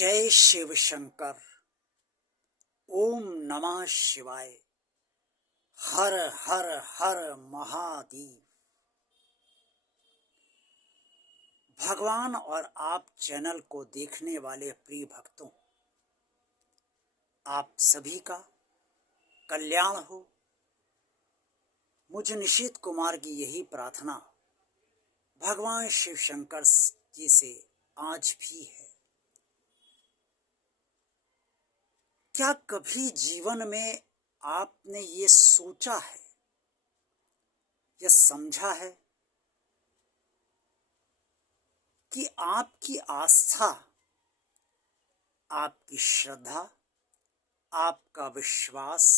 जय शिव शंकर। ओम नमः शिवाय। हर हर हर महादेव। भगवान और आप चैनल को देखने वाले प्रिय भक्तों, आप सभी का कल्याण हो। मुझे निशित कुमार की यही प्रार्थना भगवान शिव शंकर जी से आज भी है। क्या कभी जीवन में आपने ये सोचा है, ये समझा है कि आपकी आस्था, आपकी श्रद्धा, आपका विश्वास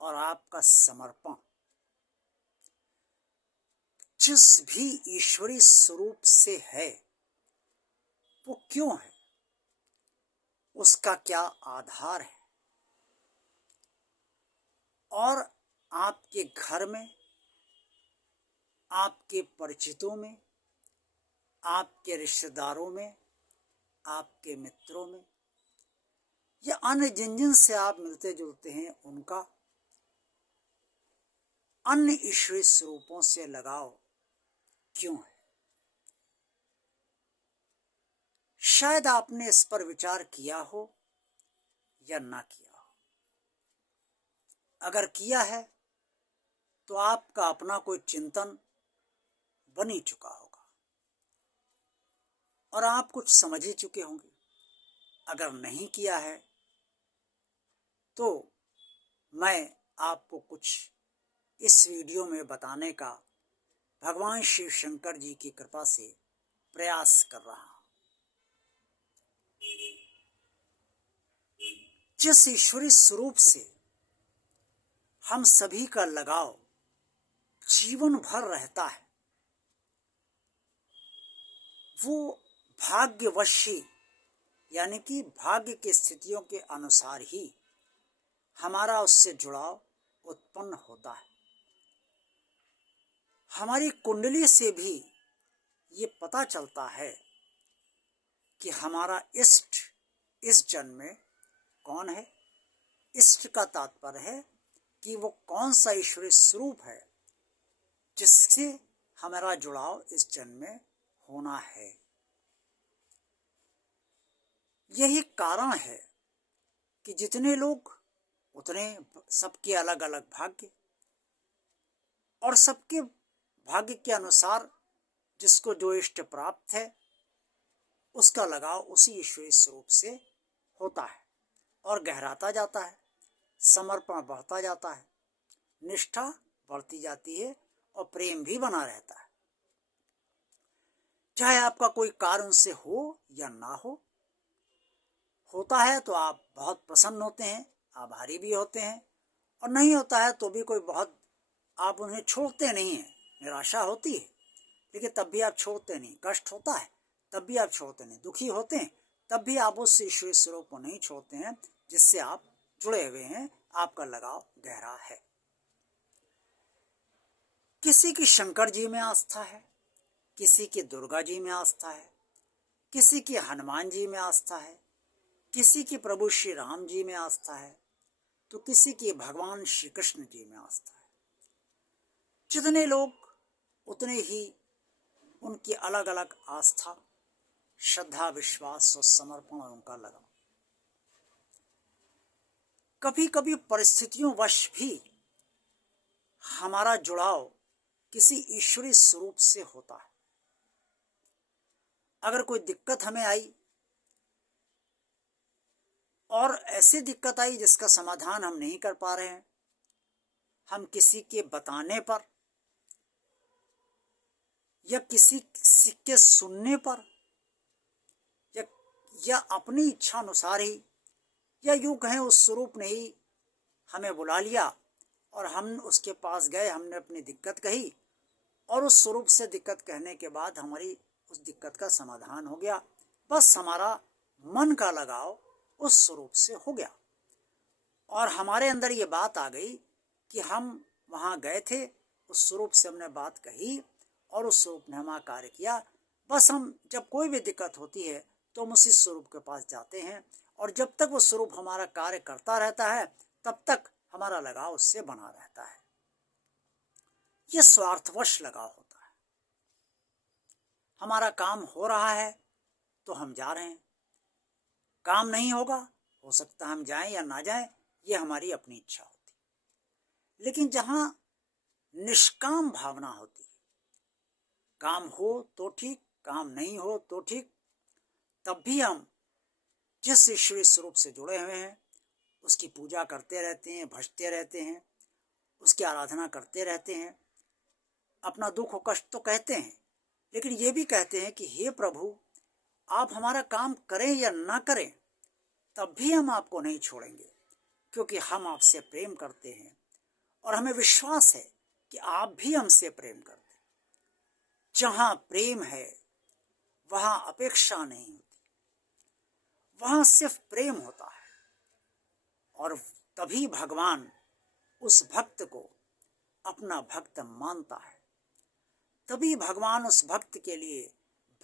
और आपका समर्पण जिस भी ईश्वरीय स्वरूप से है वो क्यों है, उसका क्या आधार है? और आपके घर में, आपके परिचितों में, आपके रिश्तेदारों में, आपके मित्रों में या अन्य जिन जिन से आप मिलते जुलते हैं, उनका अन्य ईश्वरीय स्वरूपों से लगाव क्यों है? शायद आपने इस पर विचार किया हो या ना किया हो। अगर किया है तो आपका अपना कोई चिंतन बन ही चुका होगा और आप कुछ समझ ही चुके होंगे। अगर नहीं किया है तो मैं आपको कुछ इस वीडियो में बताने का भगवान शिव शंकर जी की कृपा से प्रयास कर रहा हूं। जिस ईश्वरीय स्वरूप से हम सभी का लगाव जीवन भर रहता है, वो भाग्यवश ही, यानी कि भाग्य की स्थितियों के अनुसार ही हमारा उससे जुड़ाव उत्पन्न होता है। हमारी कुंडली से भी ये पता चलता है कि हमारा इष्ट इस जन्म में कौन है। इष्ट का तात्पर्य है कि वो कौन सा ईश्वरीय स्वरूप है जिससे हमारा जुड़ाव इस जन्म में होना है। यही कारण है कि जितने लोग उतने सबके अलग अलग भाग्य, और सबके भाग्य के अनुसार जिसको जो इष्ट प्राप्त है उसका लगाव उसी ईश्वरीय स्वरूप से होता है और गहराता जाता है, समर्पण बढ़ता जाता है, निष्ठा बढ़ती जाती है और प्रेम भी बना रहता है। चाहे आपका कोई कार्य उनसे हो या ना हो, होता है तो आप बहुत प्रसन्न होते हैं, आभारी भी होते हैं, और नहीं होता है तो भी कोई बहुत, आप उन्हें छोड़ते नहीं हैं। निराशा होती है लेकिन तब भी आप छोड़ते नहीं। कष्ट होता है तब भी आप छोड़ते नहीं। दुखी होते हैं तब भी आप उस ईश्वरीय स्वरूप को नहीं छोड़ते हैं जिससे आप जुड़े हुए हैं, आपका लगाव गहरा है। किसी की शंकर जी में आस्था है, किसी की दुर्गा जी में आस्था है, किसी की हनुमान जी में आस्था है, किसी की प्रभु श्री राम जी में आस्था है, तो किसी की भगवान श्री कृष्ण जी में आस्था है। जितने लोग उतने ही उनकी अलग अलग आस्था, श्रद्धा, विश्वास और समर्पण और उनका लगाव। कभी कभी परिस्थितियों वश भी हमारा जुड़ाव किसी ईश्वरीय स्वरूप से होता है। अगर कोई दिक्कत हमें आई और ऐसी दिक्कत आई जिसका समाधान हम नहीं कर पा रहे हैं, हम किसी के बताने पर या किसी के सुनने पर या अपनी इच्छा अनुसार ही, या यूं कहें उस स्वरूप ने ही हमें बुला लिया और हम उसके पास गए, हमने अपनी दिक्कत कही और उस स्वरूप से दिक्कत कहने के बाद हमारी उस दिक्कत का समाधान हो गया। बस हमारा मन का लगाव उस स्वरूप से हो गया और हमारे अंदर ये बात आ गई कि हम वहाँ गए थे, उस स्वरूप से हमने बात कही और उस स्वरूप ने हमारा कार्य किया। बस हम जब कोई भी दिक्कत होती है तो हम उसी स्वरूप के पास जाते हैं, और जब तक वो स्वरूप हमारा कार्य करता रहता है तब तक हमारा लगाव उससे बना रहता है। ये स्वार्थवश लगाव होता है। हमारा काम हो रहा है तो हम जा रहे हैं, काम नहीं होगा, हो सकता है हम जाएं या ना जाएं, ये हमारी अपनी इच्छा होती है। लेकिन जहां निष्काम भावना होती है, काम हो तो ठीक, काम नहीं हो तो ठीक, तब भी हम जिस ईश्वरीय स्वरूप से जुड़े हुए हैं उसकी पूजा करते रहते हैं, भजते रहते हैं, उसकी आराधना करते रहते हैं। अपना दुख और कष्ट तो कहते हैं, लेकिन ये भी कहते हैं कि हे प्रभु, आप हमारा काम करें या ना करें तब भी हम आपको नहीं छोड़ेंगे, क्योंकि हम आपसे प्रेम करते हैं और हमें विश्वास है कि आप भी हमसे प्रेम करते हैं। जहां प्रेम है वहां अपेक्षा नहीं होती, वहां सिर्फ प्रेम होता है, और तभी भगवान उस भक्त को अपना भक्त मानता है, तभी भगवान उस भक्त के लिए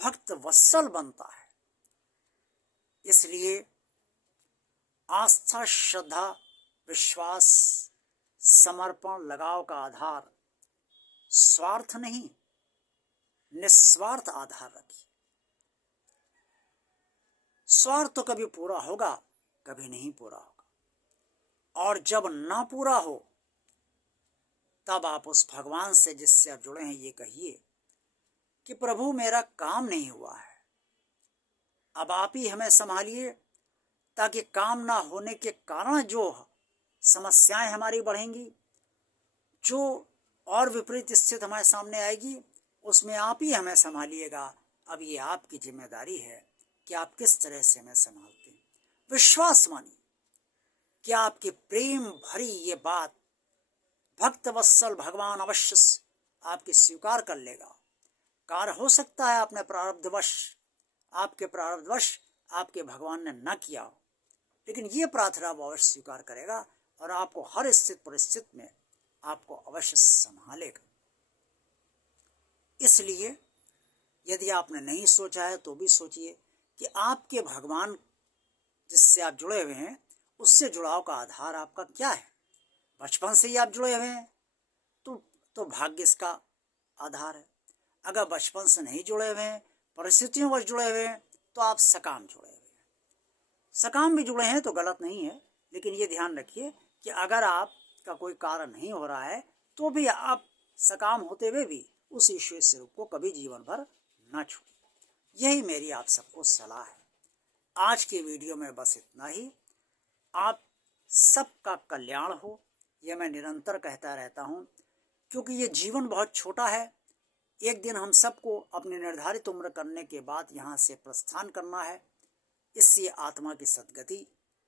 भक्त वत्सल बनता है। इसलिए आस्था, श्रद्धा, विश्वास, समर्पण, लगाव का आधार स्वार्थ नहीं, निस्वार्थ आधार रखिए। स्वार्थ तो कभी पूरा होगा, कभी नहीं पूरा होगा, और जब ना पूरा हो तब आप उस भगवान से जिससे आप जुड़े हैं ये कहिए कि प्रभु मेरा काम नहीं हुआ है, अब आप ही हमें संभालिए, ताकि काम ना होने के कारण जो समस्याएं हमारी बढ़ेंगी, जो और विपरीत स्थिति हमारे सामने आएगी, उसमें आप ही हमें संभालिएगा। अब ये आपकी जिम्मेदारी है कि आप किस तरह से हमें संभालते हैं। विश्वास मानिए कि आपकी प्रेम भरी ये बात भक्त वत्सल भगवान अवश्य आपकी स्वीकार कर लेगा। कार्य हो सकता है आपने प्रारब्धवश, आपके प्रारब्धवश आपके भगवान ने न किया हो, लेकिन ये प्रार्थना वो अवश्य स्वीकार करेगा और आपको हर स्थिति परिस्थिति में आपको अवश्य संभालेगा। इसलिए यदि आपने नहीं सोचा है तो भी सोचिए कि आपके भगवान जिससे आप जुड़े हुए हैं उससे जुड़ाव का आधार आपका क्या है। बचपन से ही आप जुड़े हुए हैं तो भाग्य इसका आधार है। अगर बचपन से नहीं जुड़े हुए हैं, परिस्थितियों पर जुड़े हुए हैं, तो आप सकाम जुड़े हुए हैं। सकाम भी जुड़े हैं तो गलत नहीं है, लेकिन ये ध्यान रखिए कि अगर आपका कोई कार्य नहीं हो रहा है तो भी आप सकाम होते हुए भी उस ईश्वरीय स्वरूप को कभी जीवन भर न छोड़िए। यही मेरी आप सबको सलाह है। आज की वीडियो में बस इतना ही। आप सबका कल्याण हो, यह मैं निरंतर कहता रहता हूँ, क्योंकि ये जीवन बहुत छोटा है। एक दिन हम सबको अपनी निर्धारित उम्र करने के बाद यहाँ से प्रस्थान करना है। इसलिए आत्मा की सद्गति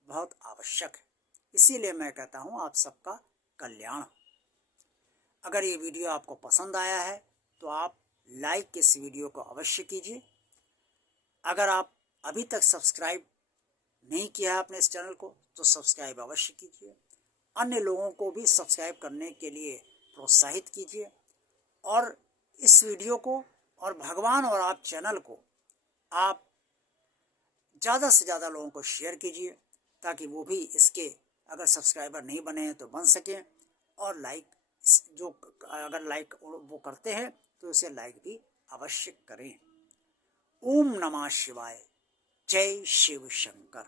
बहुत आवश्यक है। इसीलिए मैं कहता हूँ आप सबका कल्याण हो। अगर ये वीडियो आपको पसंद आया है तो आप लाइक इस वीडियो को अवश्य कीजिए। अगर आप अभी तक सब्सक्राइब नहीं किया है अपने इस चैनल को तो सब्सक्राइब अवश्य कीजिए। अन्य लोगों को भी सब्सक्राइब करने के लिए प्रोत्साहित कीजिए, और इस वीडियो को और भगवान और आप चैनल को आप ज़्यादा से ज़्यादा लोगों को शेयर कीजिए, ताकि वो भी इसके अगर सब्सक्राइबर नहीं बने हैं तो बन सकें, और लाइक जो अगर लाइक वो करते हैं तो उसे लाइक भी अवश्य करें। ओम नमः शिवाय। जय शिव शंकर।